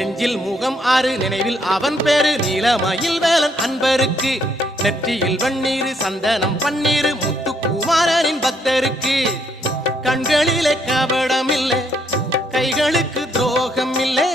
நெஞ்சில் முகம் ஆறு நினைவில் அவன் பேரு நீலமயில் வேலன் அன்பருக்கு நெற்றியில் வெண்ணீரு சந்தனம் பன்னீரு முத்துக்குமாரனின் பக்தருக்கு கண்களிலே கபடம் இல்லை கைகளுக்கு துரோகம் இல்லை